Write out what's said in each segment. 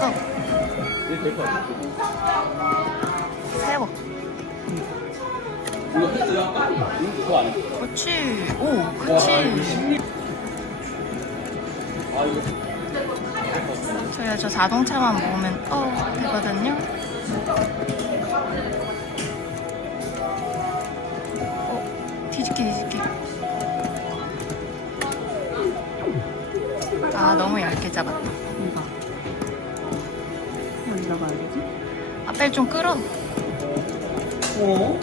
같아. 세워. 그렇지. 오, 그렇지. 저희가 저 자동차만 모으면 어 되거든요. 어, 뒤집기 뒤집기. 아 너무 얇게 잡았다. 앞에 좀 끌어. 어?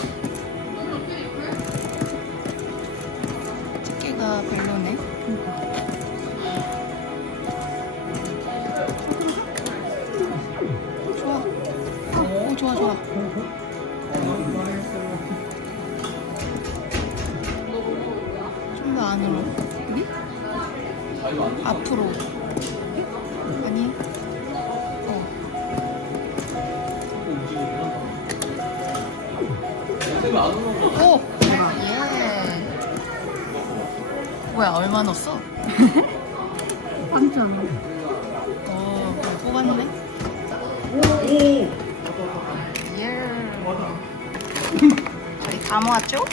집게가 별로네. 좋아. 오 좋아 좋아. 좀 더 안으로. 돼. 앞으로. 오! 예. 뭐야, 얼마 넣었어? 빵점. 어, 뽑았네. 오! 예. 저희 다 모았죠?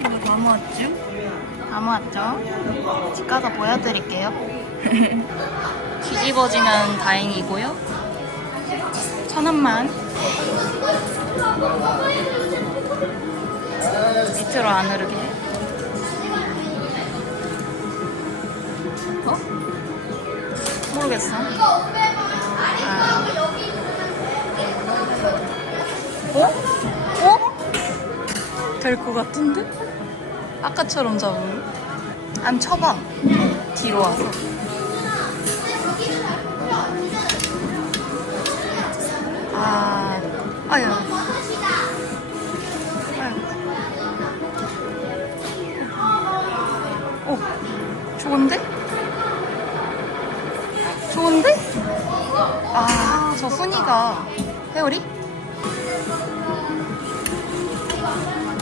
이거 다 모았죠? 다 모았죠? 집 가서 보여드릴게요. 뒤집어지면 다행이고요. 천 원만. 밑으로 안 흐르게. 어? 모르겠어. 아. 어? 어? 될 것 같은데? 아까처럼 잡으면? 안 쳐봐. 뒤로 와서. 아, 아유. 아유. 오, 좋은데? 좋은데? 아, 저 훈이가 회오리?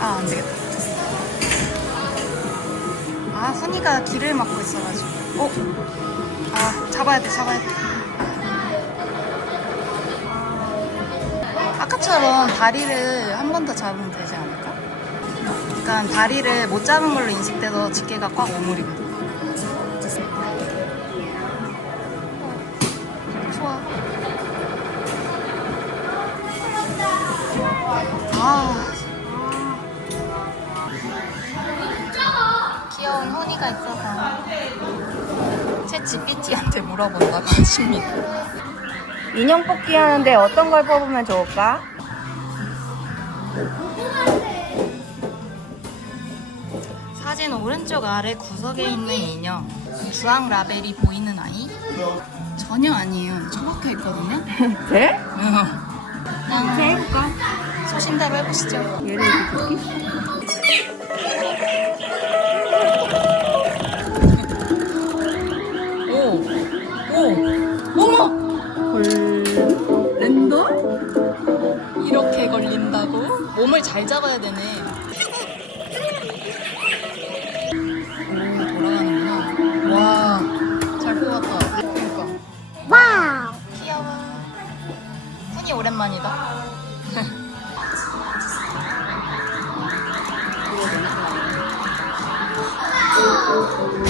아, 안 되겠다. 아, 훈이가 길을 막고 있어가지고. 어? 아, 잡아야 돼, 잡아야 돼. 아까처럼 다리를 한 번 더 잡으면 되지 않을까? 약간 다리를 못 잡은 걸로 인식돼서 집게가 꽉 오므리거든. 좋아. 아. 귀여운 호니가 있어서 제 GPT한테 물어본다고 하십니다. 인형 뽑기 하는데 어떤 걸 뽑으면 좋을까? 사진 오른쪽 아래 구석에 있는 인형 주황 라벨이 보이는 아이? 전혀 아니에요. 처박혀 있거든요. 돼? 그냥 해볼까? 소신대로 해보시죠. 얘를 이렇게 뽑기? 오! 오! 어머! 헐. 랜덤? 이렇게 걸린다고? 몸을 잘 잡아야 되네. 오, 돌아가는구나. 와, 잘 뽑았다. 그러니까. 와우. 귀여워. 훈이 오랜만이다.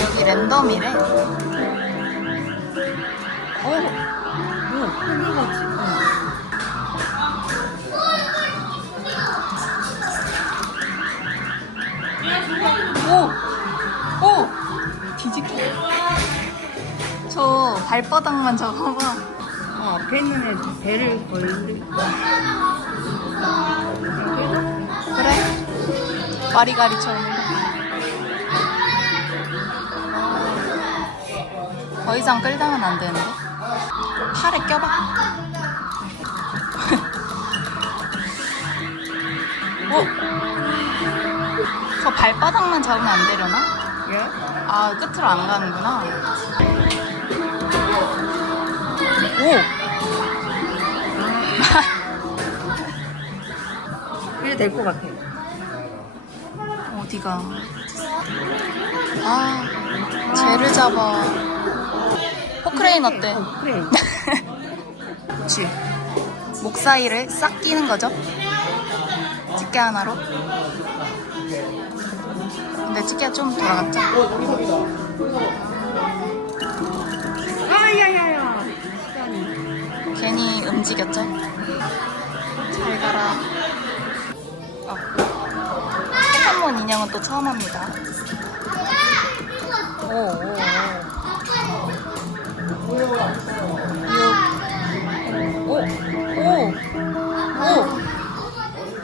여기 랜덤이래. 오, 오, 한개같이. 오! 오! 뒤집기. 저 발바닥만 잡아봐. 어, 앞에 있는 애 배를 걸리. 그래? 와리가리처럼. 더 이상 끌다면 안 되는데? 팔에 껴봐. 오! 저 발바닥만 잡으면 안 되려나? 예? 아, 끝으로 안 가는구나. 오! 그게 될 것 같아. 어, 어디가? 아, 쟤를 잡아. 포크레인 어때? 그래. 쥐. 목 사이를 싹 끼는 거죠? 집게 하나로. 근데 집게가 좀 돌아갔죠? 아야야야. 괜히 움직였죠? 잘 가라. 어. 포켓몬 인형은 또 처음 합니다. 오, 오,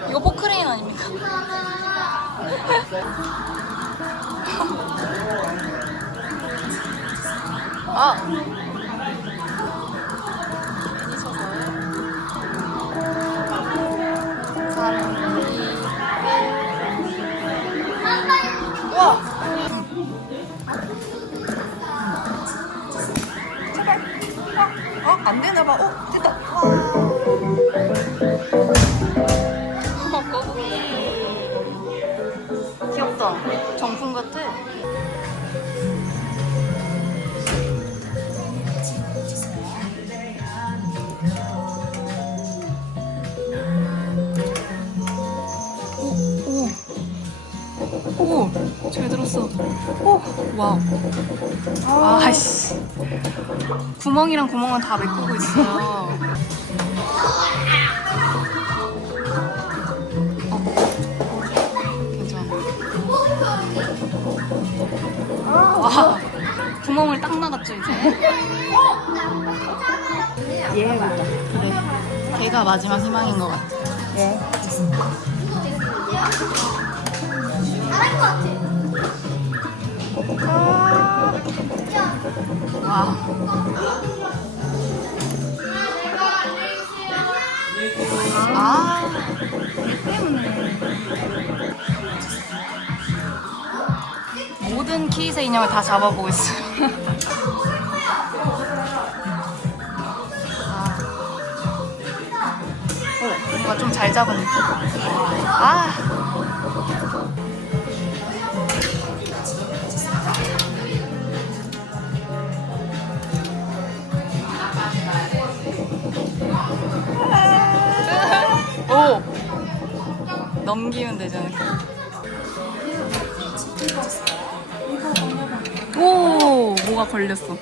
이거 포크레인 아닙니까? 아. 들었어. 오, 와우. 아씨. 구멍이랑 구멍은 다 메꾸고 있어요. 괜찮아. 와, 구멍을 딱 나갔죠, 이제? 예, 맞다. 그래. 걔가 마지막 희망인 것 같아. 예. 와. 아. 모든 키이세 인형을 다 잡아보고 있어요. 아. 오, 뭔가 좀 잘 잡은 느낌. 아. 넘기면 되잖아. 오! 뭐가 걸렸어.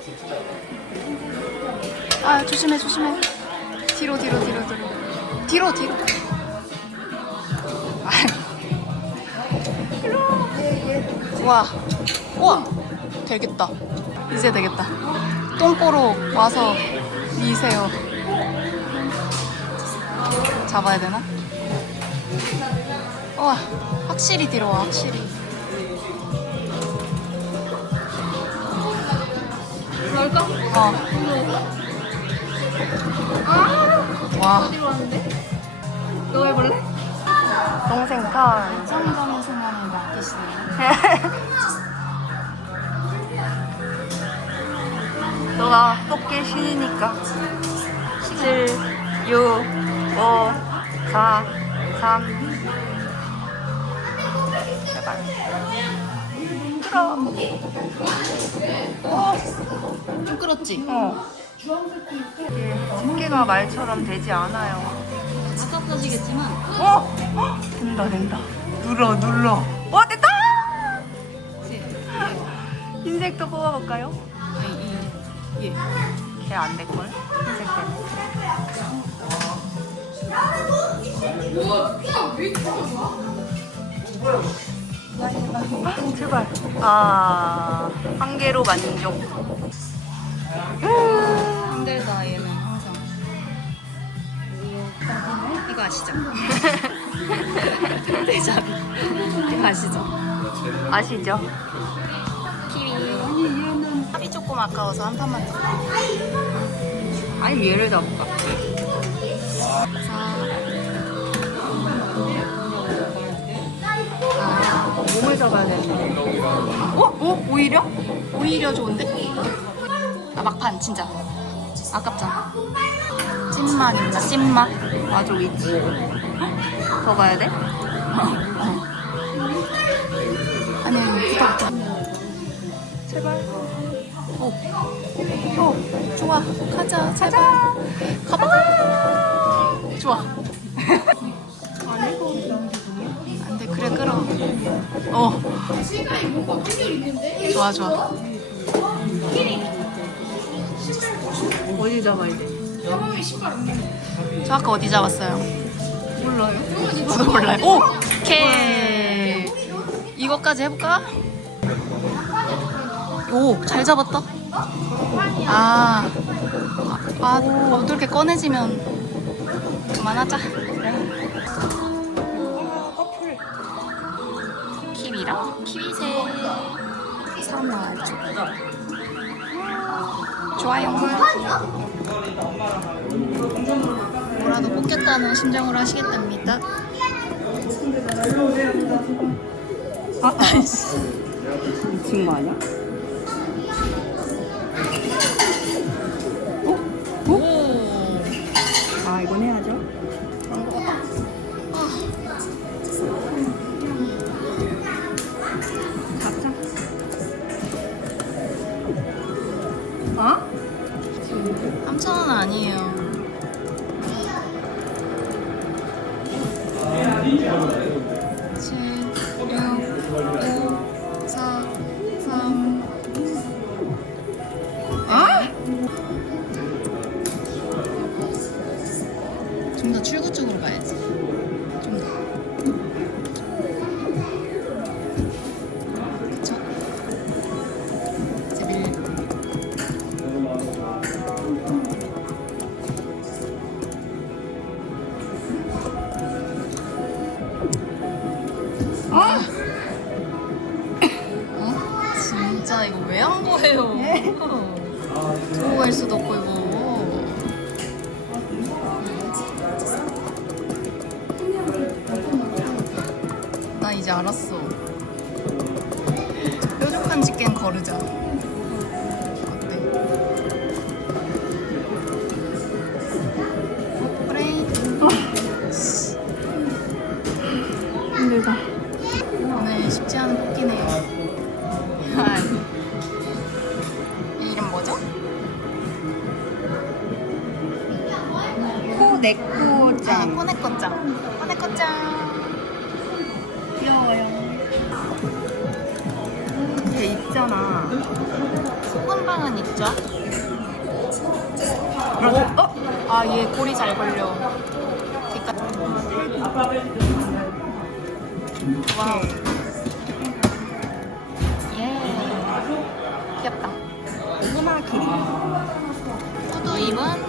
아, 조심해, 조심해. 뒤로, 뒤로, 뒤로, 뒤로. 뒤로, 뒤로. 아. 와. 우와! 되겠다. 이제 되겠다. 똥꼬로 와서 미세요. 잡아야 되나? 와, 확실히 뒤로 와, 확실히. 넓까? 어. 와. 너 해볼래? 동생 턴. 짱가는 순간을 맡기시네요. 너가 토끼 신이니까. 7, 6, 5, 4, 3. 제발. 끌어. 좀 끌었지? 어. 이게 집게가 말처럼 되지 않아요. 아까 터지겠지만. 어? 헉, 된다, 된다. 눌러, 눌러. 어, 됐다! 흰색도 뽑아볼까요? 예. 걔안 될걸? 흰색 때문에. 아, 제발. 아, 한 개로 만족. 힘들다, 얘는 항상. 이거 아시죠? 데자뷰. 이거 아시죠? 아시죠? 키위. 합이 조금 아까워서 한 판만 더. 아니, 얘를 잡을까? 아, 몸을 잡아야 되는데. 어? 어? 오히려? 오히려 좋은데? 아, 막판, 진짜. 아깝잖아. 찐맛, 진짜 찐맛. 맞아, 위치. 더 가야 돼? 어. 아니, 부탁, 부탁. 제발. 오, 오, 좋아. 가자, 제발. 가자. 가봐. 좋아. 아니, 이거. 그래 끌어. 어. 좋아 좋아. 어디 잡아야 돼? 저 아까 어디 잡았어요? 몰라요. 저도 몰라요. 오! 오케이 이거까지 해볼까? 오 잘 잡았다. 아, 아, 아 어떻게 꺼내지면 그만하자 키위새 사마죠 좋아요 뭐라도 뽑겠다는 심정으로 하시겠답니다 아, 아이씨. 미친 거 아니야? 어? 3,000원 아니에요. 칠, 아! 어? 진짜 이거 왜 한 거예요? 들고 갈 수도 없고 이거. 내코, 아, 짱. 코네코짱. 코네코짱. 귀여워요. 얘 있잖아. 소금방은 있죠? 어? 어? 아, 얘 골이 잘 걸려. 그러니까. 와우. 예. 귀엽다. 누나 길이. 후드 입은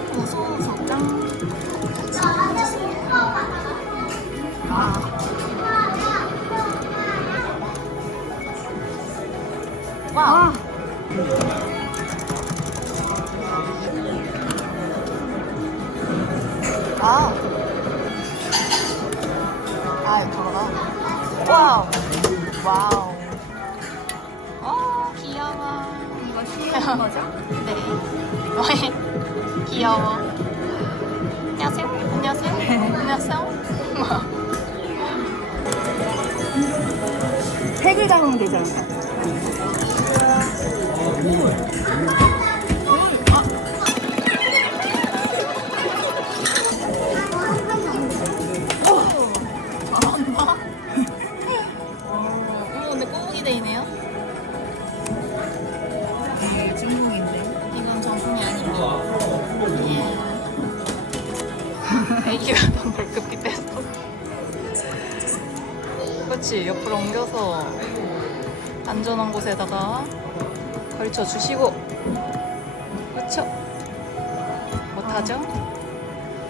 담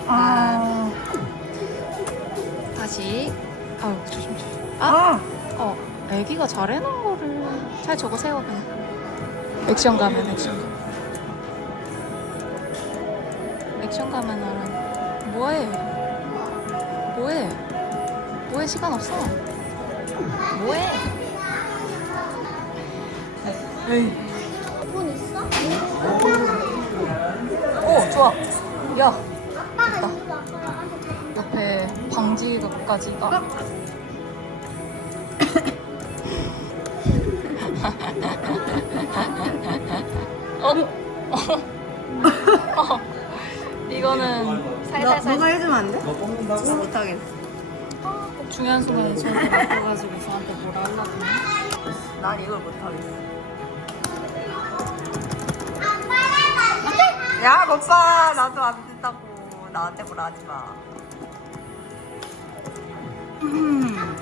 아, 다시. 아유, 조심, 조심. 아! 아, 어, 애기가 잘 해놓은 거를 잘 적어 세워, 그냥. 액션 가면, 액션 가면. 액션 가면 하라. 뭐해? 뭐해? 뭐해? 시간 없어. 뭐해? 에이. 폰 있어? 오, 좋아. 야. 아빠가 이 앞에 방지각까지 가 어? 어? 어? 이거는 너, 살살살 너가 해주면 안 돼? 너 뽑는다고? 못하겠어 중요한 순간에 저한테 맡겨가지고 저한테 뭐라 하려고 난 이걸 못하겠어. 야, 오빠, 나도 안 된다고. 나한테 뭐라 하지 마. 음.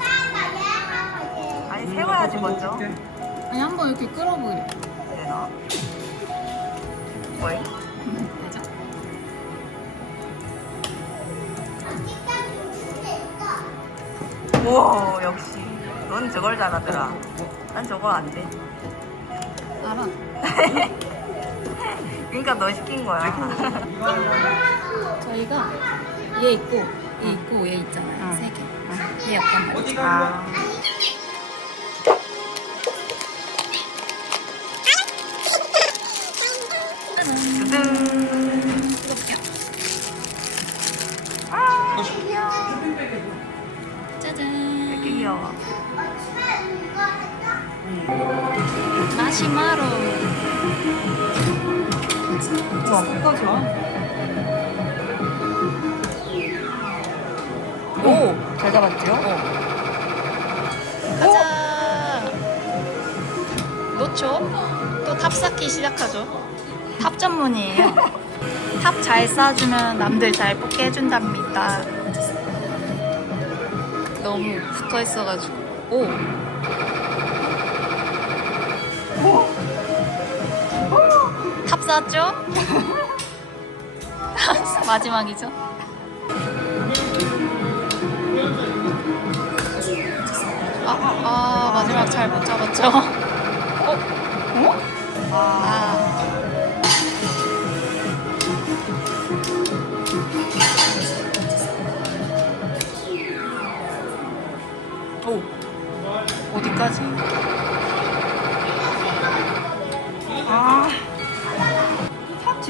아니, 세워야지, 먼저. 아니 한 번 이렇게 끌어보래. 되나? 뭐이? 되죠? 우와, 역시. 넌 저걸 잘하더라. 난 저걸 안 돼. 알아. 그러니까 너 시킨 거야. 저희가 얘 있고 얘 있고 얘 있잖아요. 세 개. 얘 약간. 아. 귀여워. 짜잔. 되게 귀여워. 마시마로. 우와, 끝까지 와. 오, 잘 잡았죠? 가자. 놓죠? 또 탑 쌓기 시작하죠. 탑 전문이에요. 탑 잘 쌓아주면 남들 잘 뽑게 해준답니다. 너무 붙어 있어가지고. 오. 탑 쌓았죠? 마지막이죠? 아, 아, 마지막 잘 못 잡았죠? 어? 어? 아. 오. 어디까지?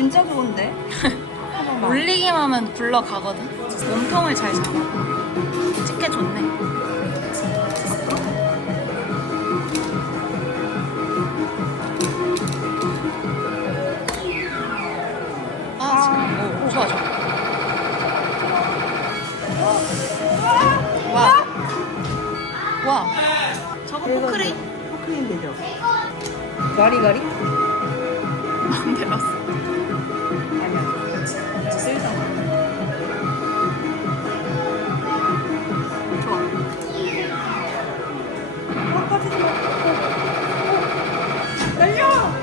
진짜 좋은데? 올리기만 하면 굴러가거든? 몸통을 잘 잡아. 집게 좋네. 아, 지금. 오, 좋아, 좋아. 와. 와. 저거 포크레인? 포크레인 되죠? 가리가리?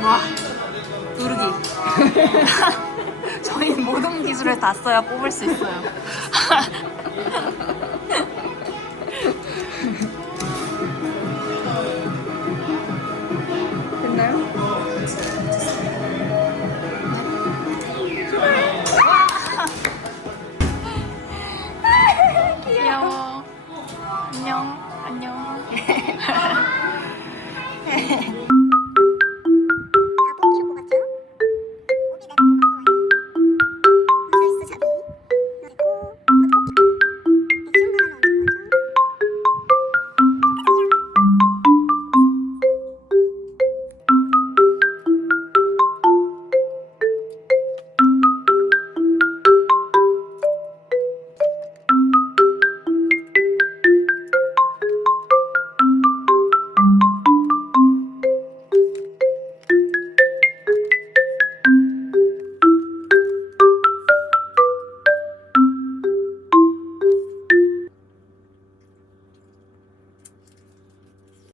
와. 누르기. 저희 모든 기술을 다 써야 뽑을 수 있어요. 됐나요? 귀여워. 안녕. 안녕.